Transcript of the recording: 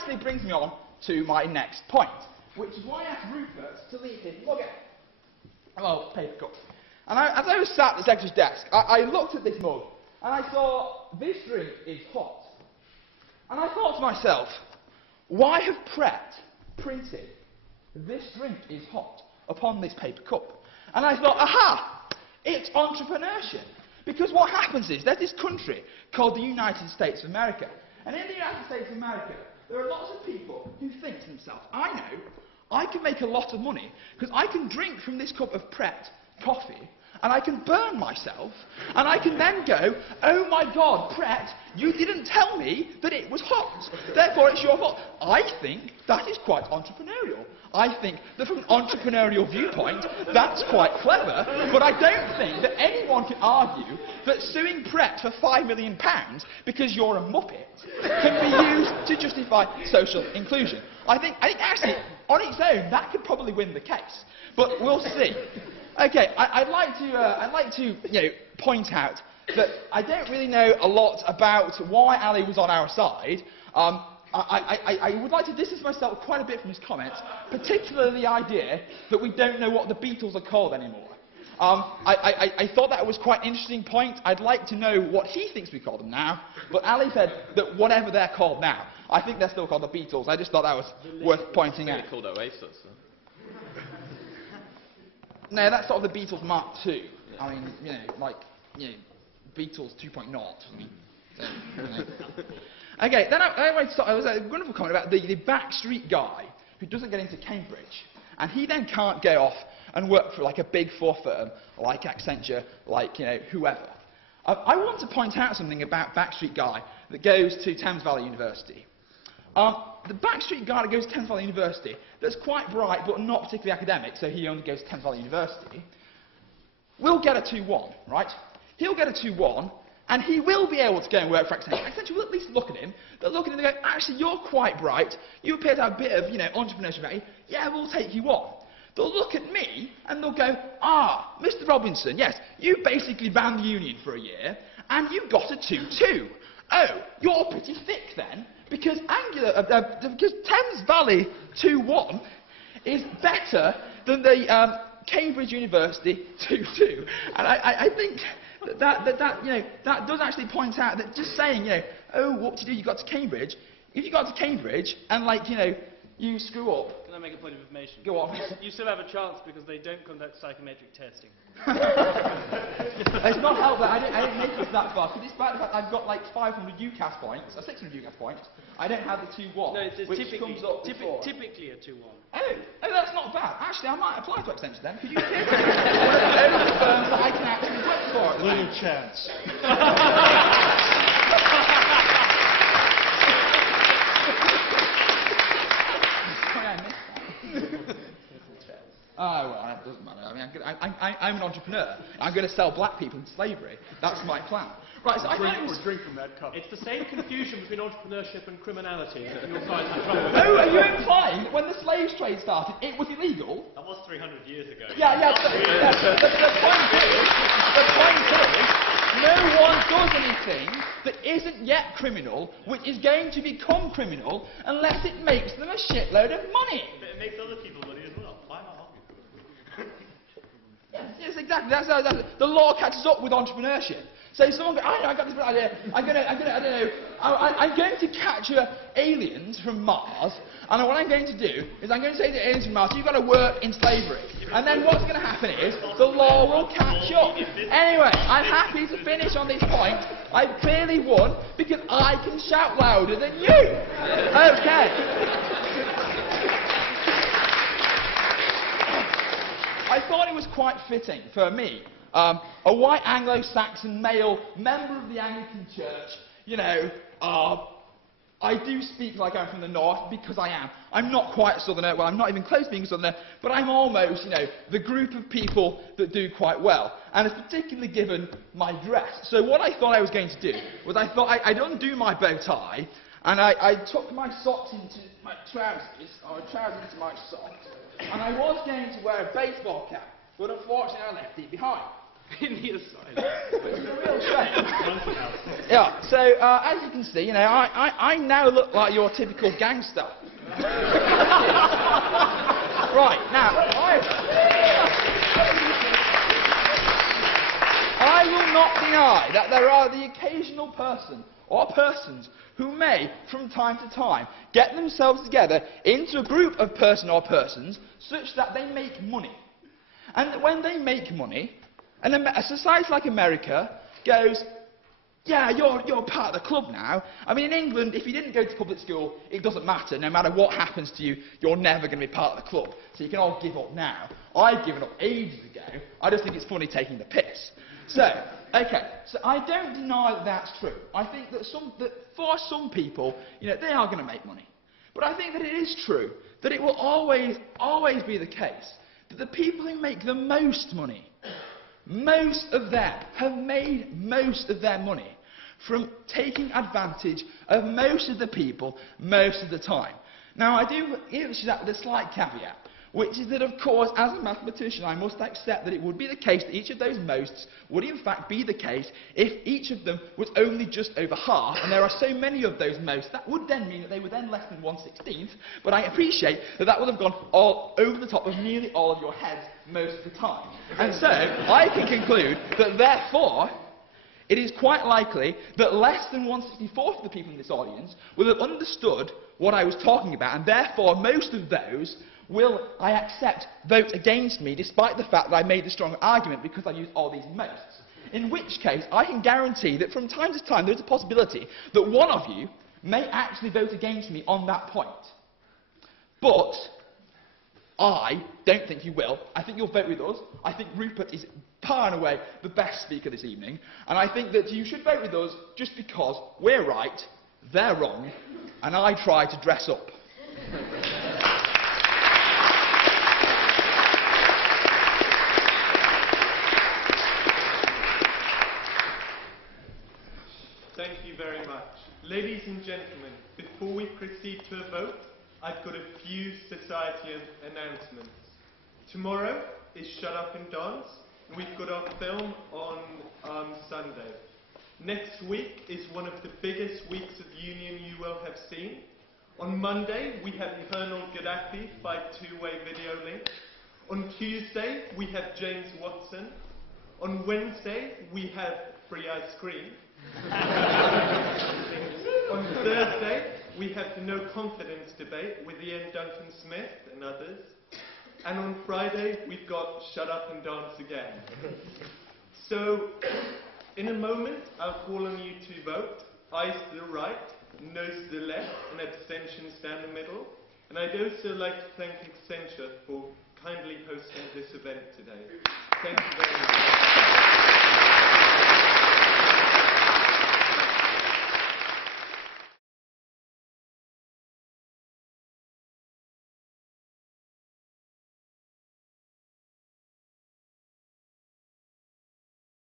nicely brings me on to my next point, which is why I asked Rupert to leave his mug out. Well, paper cup. And as I was sat at the secretary's desk, I looked at this mug, and I thought, this drink is hot. And I thought to myself, why have Pret printed this drink is hot upon this paper cup? And I thought, aha, it's entrepreneurship. Because what happens is, there's this country called the United States of America. And in the United States of America, there are lots of people who think to themselves, I know, I can make a lot of money, because I can drink from this cup of Pret coffee, and I can burn myself, and I can then go, oh my God, Pret, you didn't tell me that it was hot, therefore it's your fault. I think that is quite entrepreneurial. I think that from an entrepreneurial viewpoint, that's quite clever, but I don't think that anyone can argue that suing Pret for £5 million because you're a muppet can be used to justify social inclusion. I think actually, on its own, that could probably win the case, but we'll see. Okay, I'd like to point out that I don't really know a lot about why Ali was on our side. I would like to distance myself quite a bit from his comments, particularly the idea that we don't know what the Beatles are called anymore. I thought that was quite an interesting point. I'd like to know what he thinks we call them now, but Ali said that whatever they're called now, I think they're still called the Beatles. I just thought that was worth pointing out. They're called Oasis. No, that's sort of the Beatles Mark II. I mean, Beatles 2.0. I mean, Okay, then I was a wonderful comment about the backstreet guy who doesn't get into Cambridge, and he then can't go off and work for like a big four firm like Accenture, like whoever. I want to point out something about backstreet guy that goes to Thames Valley University. The backstreet guy that goes to Thames Valley University, that's quite bright but not particularly academic, so he only goes to Thames Valley University, will get a 2-1, right? He'll get a 2-1, and he will be able to go and work for Accenture. Accenture will at least look at him. They'll look at him and go, actually, you're quite bright. You appear to have a bit of, entrepreneurship about you. Yeah, we'll take you on. They'll look at me, and they'll go, Mr. Robinson, yes, you basically ran the union for a year, and you got a 2-2. Oh, you're pretty thick then, because Thames Valley 2-1 is better than the Cambridge University 2-2. And I think that does actually point out that just saying, oh, what to do, you got to Cambridge. If you got to Cambridge and, you screw up. Can I make a point of information? Go on. You still have a chance because they don't conduct psychometric testing. It's not helpful. I didn't make it that far. So despite the fact I've got 500 UCAS points, or 600 UCAS points, I don't have the 2-1. No, it's which comes up typically a 2-1. Oh, that's not bad. Actually, I might apply to Accenture then. Could you give me one of the only firms that I can actually work for at the Little moment? chance. Oh, well, it doesn't matter. I mean, I'm an entrepreneur. I'm going to sell black people into slavery. That's my plan. Right, so I drink from that cup. It's the same confusion between entrepreneurship and criminality that you'll find in trouble. Oh, are you implying that when the slave trade started, it was illegal? That was 300 years ago. Yeah. The point is, no one does anything that isn't yet criminal, which is going to become criminal, unless it makes them a shitload of money. But it makes other people money as well. Why not? Yes, exactly. That's the law catches up with entrepreneurship. So someone goes, I got this idea. I'm going to capture aliens from Mars, and what I'm going to do is I'm going to say to the aliens from Mars, you've got to work in slavery. And then what's going to happen is the law will catch up. Anyway, I'm happy to finish on this point. I've clearly won because I can shout louder than you. Okay. I thought it was quite fitting for me, a white Anglo-Saxon male member of the Anglican Church, I do speak like I'm from the north because I am. I'm not quite a southerner, well, I'm not even close to being a southerner, but I'm almost, the group of people that do quite well. And it's particularly given my dress. So what I thought I was going to do was I thought I'd undo my bow tie, and I tucked my socks into my trousers, or trousers into my socks, and I was going to wear a baseball cap, but unfortunately I left it behind. In the asylum. It's a real shame. Yeah, so as you can see, you know, I now look like your typical gangster. Right, now, I will not deny that there are the occasional person or persons who may, from time to time, get themselves together into a group of person or persons such that they make money. And when they make money, and a society like America goes, yeah, you're part of the club now. I mean, in England, if you didn't go to public school, it doesn't matter. No matter what happens to you, you're never going to be part of the club. So you can all give up now. I've given up ages ago. I just think it's funny taking the piss. So, okay, so I don't deny that that's true. I think that for some people, you know, they are going to make money. But I think that it is true that it will always be the case that the people who make the most money, most of them have made most of their money from taking advantage of most of the people most of the time. Now, I do issue that with a slight caveat, which is that, of course, as a mathematician, I must accept that it would be the case that each of those mosts would in fact be the case if each of them was only just over half, and there are so many of those mosts, that would then mean that they were then less than 1/16th, but I appreciate that that would have gone all over the top of nearly all of your heads most of the time. And so, I can conclude that therefore, it is quite likely that less than 1/64th of the people in this audience will have understood what I was talking about, and therefore most of those will, I accept, vote against me, despite the fact that I made the strong argument because I used all these mosts. In which case, I can guarantee that from time to time there is a possibility that one of you may actually vote against me on that point. But I don't think you will. I think you'll vote with us. I think Rupert is far and away the best speaker this evening, and I think that you should vote with us just because we're right, they're wrong, and I try to dress up. Thank you very much. Ladies and gentlemen, before we proceed to a vote, I've got a few society announcements. Tomorrow is Shut Up and Dance, and we've got our film on Sunday. Next week is one of the biggest weeks of union you will have seen. On Monday, we have Colonel Gaddafi fight two-way video link. On Tuesday, we have James Watson. On Wednesday, we have free ice cream. On Thursday, we have the no confidence debate with Ian Duncan Smith and others. And on Friday, we've got Shut Up and Dance again. So, in a moment, I'll call on you to vote. Eyes to the right, nose to the left, and abstentions down the middle. And I'd also like to thank Accenture for kindly hosting this event today. Thank you very much.